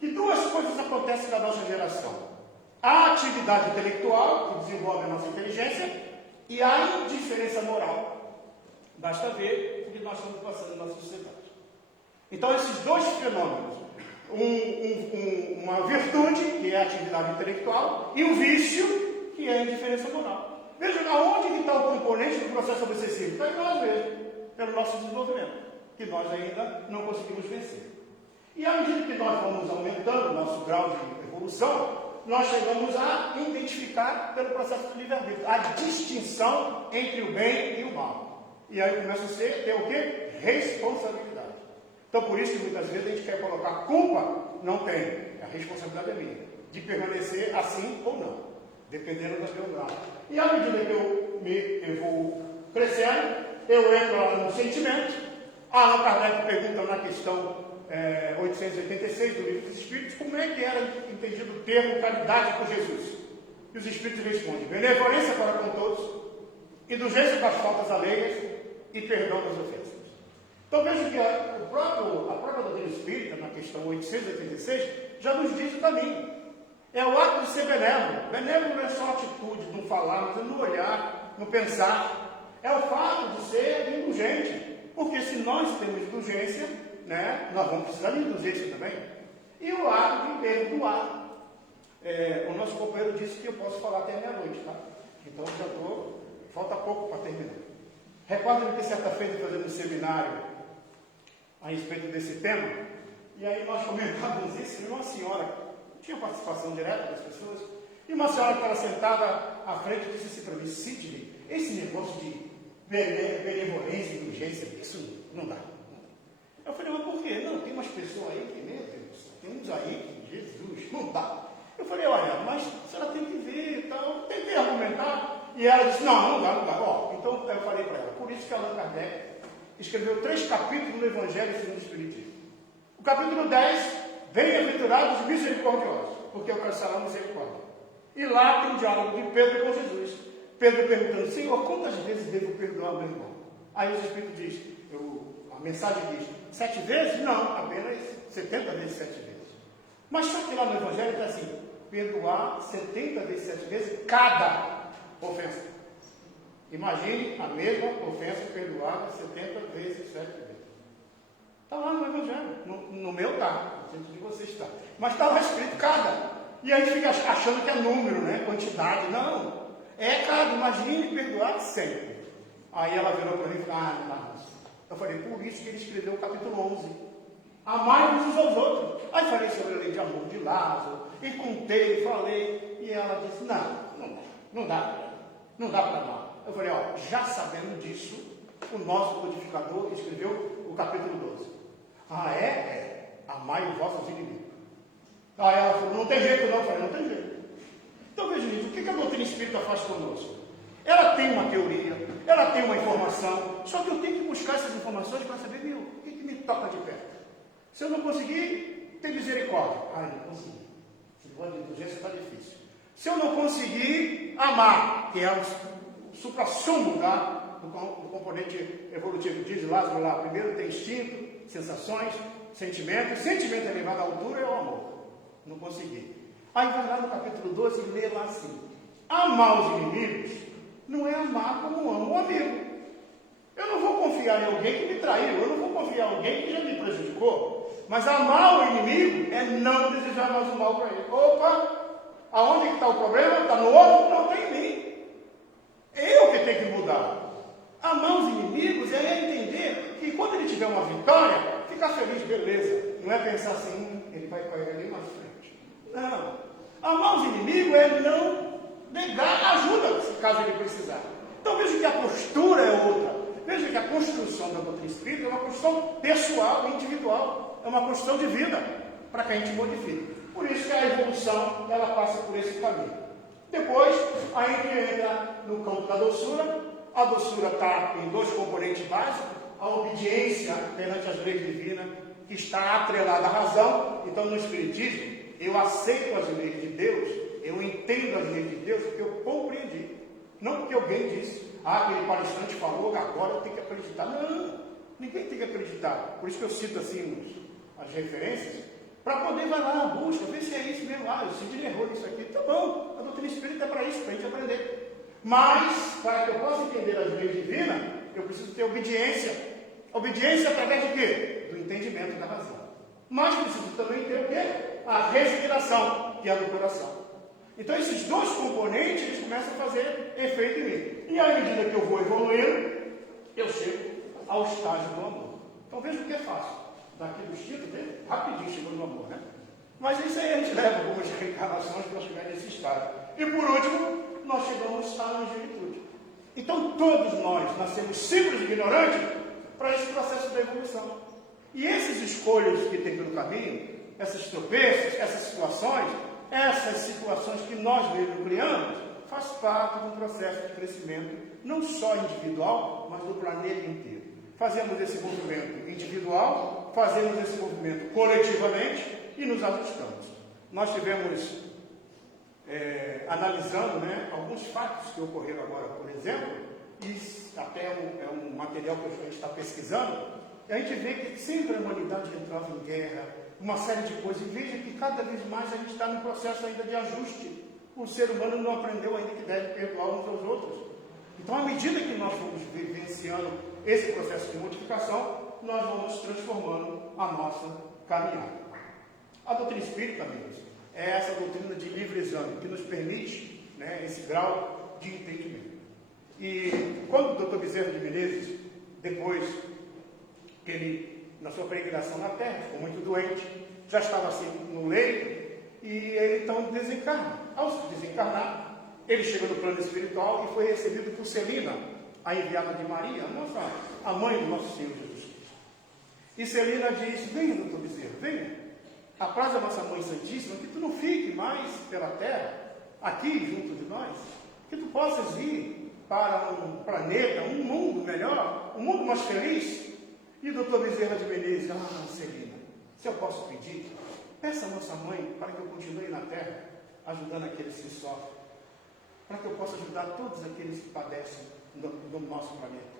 que 2 coisas acontecem na nossa geração. A atividade intelectual, que desenvolve a nossa inteligência, e a indiferença moral. Basta ver o que nós estamos passando na nossa sociedade. Então, esses 2 fenômenos, uma virtude, que é a atividade intelectual, e um vício, que é a indiferença moral. Veja, aonde está o componente do processo obsessivo? Está em nós mesmos, pelo nosso desenvolvimento, que nós ainda não conseguimos vencer. E à medida que nós vamos aumentando o nosso grau de evolução, nós chegamos a identificar pelo processo do livre-arbítrio a distinção entre o bem e o mal. E aí começa a ter o quê? Responsabilidade. Então por isso que muitas vezes a gente quer colocar culpa, não tem. A responsabilidade é minha, de permanecer assim ou não. dependendo do meu grau. E à medida que eu vou crescendo, eu entro lá no sentimento. Allan Kardec pergunta na questão 886 do Livro dos Espíritos, como é que era entendido o termo caridade por Jesus? E os Espíritos respondem: benevolência para com todos, indulgência para as faltas alheias e perdão das ofensas. Então veja que a própria doutrina espírita, na questão 886, já nos diz o caminho. É o ato de ser benévolo. Benévolo não é só a atitude, no falar, mas é no olhar, no pensar. É o fato de ser indulgente. Porque se nós temos indulgência, né, nós vamos precisar de indulgência também. E o ato de perdoar. O nosso companheiro disse que eu posso falar até meia-noite, tá? Então já falta pouco para terminar. Recordo-me que certa feita fazendo um seminário a respeito desse tema, e aí nós comentávamos isso, e uma senhora, tinha participação direta das pessoas, e uma senhora que estava sentada à frente disse assim para mim: Sidney, esse negócio de benevolência e indulgência, isso não dá. Eu falei: mas por quê? Não, tem umas pessoas aí que, meu Deus, tem uns aí que, Jesus, não dá. Eu falei: olha, mas a senhora tem que ver e tal. Tentei argumentar, e ela disse: não dá. Então eu falei para ela: por isso que Allan Kardec escreveu 3 capítulos no Evangelho segundo o Espiritismo. O capítulo 10, bem-aventurados misericordiosos, porque alcançarão a misericórdia. E lá tem o diálogo de Pedro com Jesus. Pedro perguntando: Senhor, quantas vezes devo perdoar meu irmão? Aí o Espírito diz, a mensagem diz: 7 vezes? Não, apenas 70 vezes 7 vezes. Mas só que lá no Evangelho está assim: perdoar 70 vezes 7 vezes cada ofensa. Imagine a mesma ofensa perdoada 70 vezes 7 vezes. Está lá no Evangelho. No meu está, no centro de vocês está. Mas está lá escrito cada. E aí fica achando que é número, né? Quantidade. Não. É cada. Imagine perdoar sempre. Aí ela virou para mim e falou: não. Eu falei: por isso que ele escreveu o capítulo 11. Amai-vos uns aos outros. Aí falei sobre a lei de amor de Lázaro. E contei, falei. E ela disse: não dá para amar. Eu falei: já sabendo disso, o nosso codificador escreveu o capítulo 12. Amai os vossos inimigos. Aí ela falou: não tem jeito não. Eu falei: não tem jeito. Então veja, gente, o que a doutrina espírita faz conosco? Ela tem uma teoria, ela tem uma informação, só que eu tenho que buscar essas informações para saber, o que me toca de perto. Se eu não conseguir, tem misericórdia. Não consegui. Se for de indulgência, está difícil. Se eu não conseguir amar, que é o supra-sumo do componente evolutivo, diz Lázaro lá: primeiro tem instinto, sensações, sentimento. Sentimento elevado à altura é o amor. Não consegui. Aí vai lá no capítulo 12 e lê lá assim: amar os inimigos não é amar como amo um amigo. Eu não vou confiar em alguém que me traiu, eu não vou confiar em alguém que já me prejudicou. Mas amar o inimigo é não desejar mais o mal para ele. Opa! Aonde está o problema? Está no outro? Não, está em mim. Eu que tenho que mudar. Amar os inimigos é entender que quando ele tiver uma vitória, ficar feliz, beleza. Não é pensar assim: ele vai cair ali na frente. Não. Amar os inimigos é não negar ajuda, caso ele precisar. Então veja que a postura é outra. Veja que a construção da doutrina espírita é uma construção pessoal, individual. É uma construção de vida, para que a gente modifique. Por isso que a evolução, ela passa por esse caminho. Depois, a gente entra no campo da doçura. A doçura está em 2 componentes básicos: a obediência perante as leis divinas, que está atrelada à razão. Então, no Espiritismo, eu aceito as leis de Deus, eu entendo as leis de Deus porque eu compreendi. Não porque alguém disse: aquele palestrante falou, agora eu tenho que acreditar. Não, ninguém tem que acreditar. Por isso que eu cito assim as referências, para poder vai lá, busca, ver se é isso mesmo. O Sidney errou nisso aqui. Tá bom, a doutrina espírita é para isso, para a gente aprender. Mas, para que eu possa entender as leis divinas, eu preciso ter obediência. Obediência através de quê? Do entendimento da razão. Mas preciso também ter o quê? A regeneração, que é a do coração. Então, esses 2 componentes, eles começam a fazer efeito em mim. E à medida que eu vou evoluindo, eu chego ao estágio do amor. Então, veja o que é fácil. Daqui do instinto, rapidinho chegou no amor, né? Mas isso aí a gente leva algumas reencarnações para chegar nesse estágio. E por último, nós chegamos ao estado de angelitude. Então, todos nós nascemos simples e ignorantes para esse processo da evolução. E essas escolhas que tem pelo caminho, essas tropeços, essas situações, essas situações que nós mesmos criamos faz parte de um processo de crescimento, não só individual, mas do planeta inteiro. Fazemos esse movimento individual, fazemos esse movimento coletivamente e nos ajustamos. Nós tivemos, analisando, né, alguns fatos que ocorreram agora, por exemplo, e até é um material que a gente está pesquisando, e a gente vê que sempre a humanidade entrava em guerra, uma série de coisas, e veja que cada vez mais a gente está num processo ainda de ajuste. O ser humano não aprendeu ainda que deve perdoar uns aos outros. Então, à medida que nós vamos vivenciando esse processo de modificação, nós vamos transformando a nossa caminhada. A doutrina espírita, amigos, é essa doutrina de livre exame, que nos permite, né, esse grau de entendimento. E quando o Dr. Bezerra de Menezes, depois que ele, na sua peregrinação na Terra, ficou muito doente, já estava assim no leito, e ele então desencarna. Ao se desencarnar, ele chega no plano espiritual e foi recebido por Celina, a enviada de Maria, a mãe do nosso Senhor Jesus Cristo. E Celina diz: venha, doutor Bezerra, venha. Apraz a nossa Mãe Santíssima que tu não fique mais pela terra, aqui junto de nós, que tu possas ir para um planeta, um mundo melhor, um mundo mais feliz. E o doutor Bezerra de Menezes: Celina, se eu posso pedir, peça a nossa mãe para que eu continue na terra, ajudando aqueles que sofrem, para que eu possa ajudar todos aqueles que padecem no nosso planeta.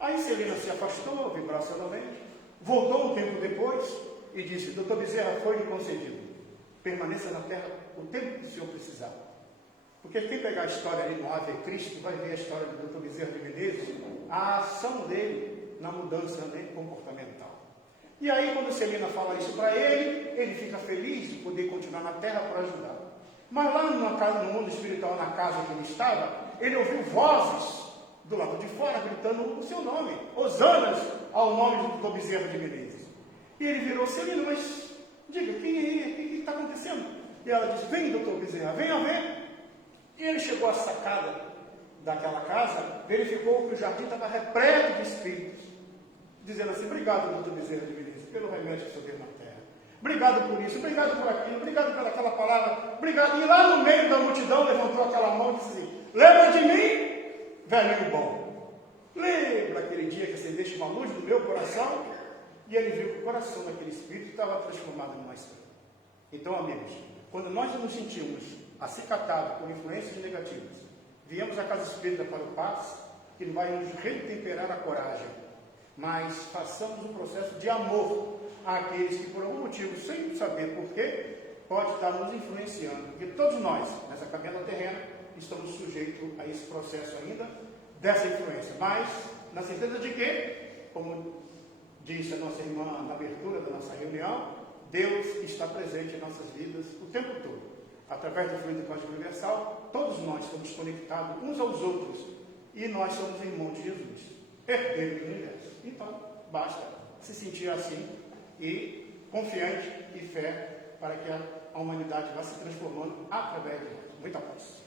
Aí Celina se afastou vibracionalmente, voltou um tempo depois e disse: doutor Bezerra, foi-lhe concedido, permaneça na terra o tempo que o senhor precisar. Porque quem pegar a história ali no Ave Cristo vai ver a história do doutor Bezerra de Menezes, a ação dele na mudança comportamental. E aí, quando Celina fala isso para ele, ele fica feliz de poder continuar na terra para ajudar. Mas lá no mundo espiritual, na casa que ele estava, ele ouviu vozes do lado de fora gritando o seu nome, hosanas ao nome do doutor Bezerra de Menezes. E ele virou: Celina, mas diga, o que está acontecendo? E ela disse: vem, doutor Bezerra, venha ver. E ele chegou à sacada daquela casa, verificou que o jardim estava repleto de espíritos, dizendo assim: obrigado, doutor Bezerra de Menezes, pelo remédio que o senhor deu na terra. Obrigado por isso, obrigado por aquilo, obrigado por aquela palavra, obrigado. E lá no meio da multidão levantou aquela mão e disse assim: lembra de mim, velhinho bom. Lembra aquele dia que acendeste uma luz no meu coração? E ele viu que o coração daquele espírito estava transformado numa estrela. Então, amigos, quando nós nos sentimos acicatados por influências negativas, viemos à casa espírita para o passe, ele vai nos retemperar a coragem, mas façamos um processo de amor àqueles que, por algum motivo, sem saber porquê, pode estar nos influenciando. Porque todos nós, nessa caminhada terrena, estamos sujeitos a esse processo ainda, dessa influência. Mas, na certeza de que, como disse a nossa irmã na abertura da nossa reunião, Deus está presente em nossas vidas o tempo todo. Através do fluido cósmico universal, todos nós estamos conectados uns aos outros e nós somos irmãos de Jesus, herdeiro do universo. Então, basta se sentir assim e confiante e fé para que a humanidade vá se transformando através de nós. Muita paz.